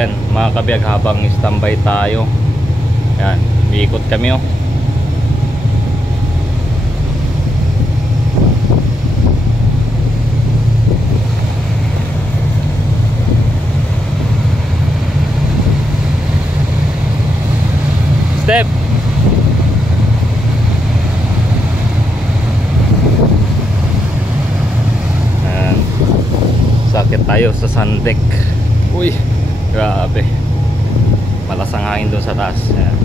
ayan mga kabiyag, habang standby tayo, ayan, umiikot kami oh. Step. Ayan, sakit tayo sa sun deck. Uy, grabe, malasang hangin doon sa taas. Ayan.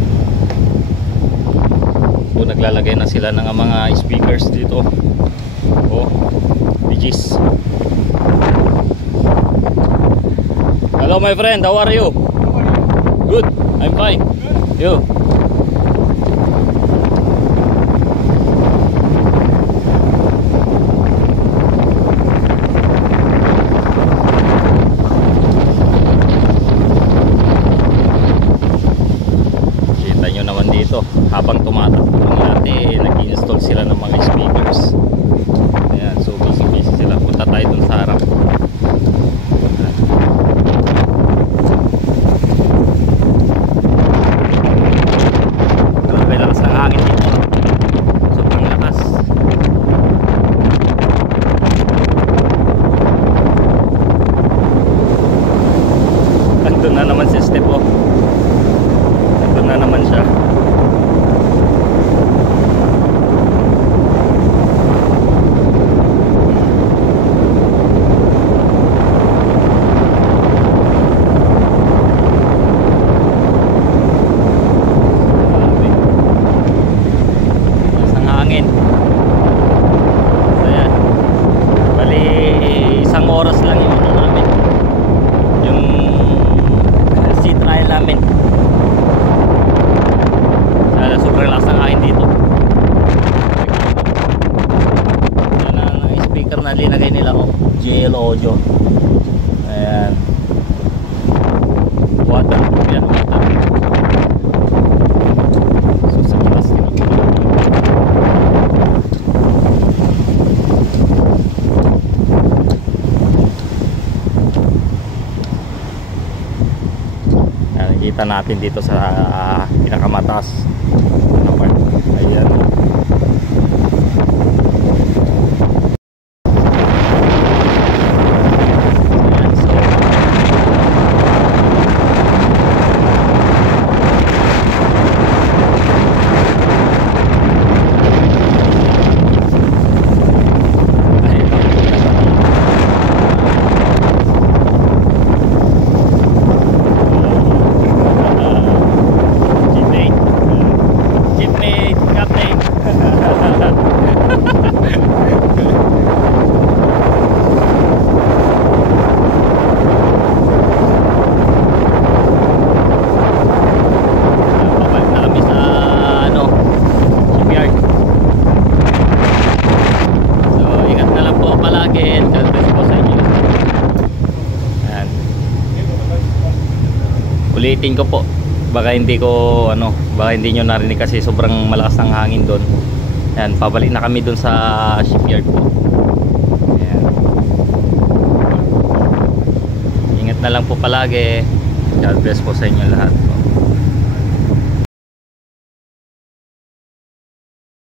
So naglalagay na sila ng mga speakers dito. Oh, DJs. Hello my friend, how are you? Good, I'm fine. You? Habang tumatakbo ng ate, nag-install sila ng mga speakers. Ayan, so busy sila. Punta tayo dun sa harap. Grabe lakas ng hangin dito. Sobrang lakas. Andun na naman si Step oh. Andun na naman siya. Linagay nila ko JL Audio. Ayan, water, yan, water. So sa plastic nakikita natin dito sa pinakamataas na part. Ayan. Ulitin ko po, baka hindi nyo narinig kasi sobrang malakas ng hangin doon. Ayan, pabalik na kami doon sa shipyard po. Ayan. Ingat na lang po palagi. God bless po sa inyo lahat.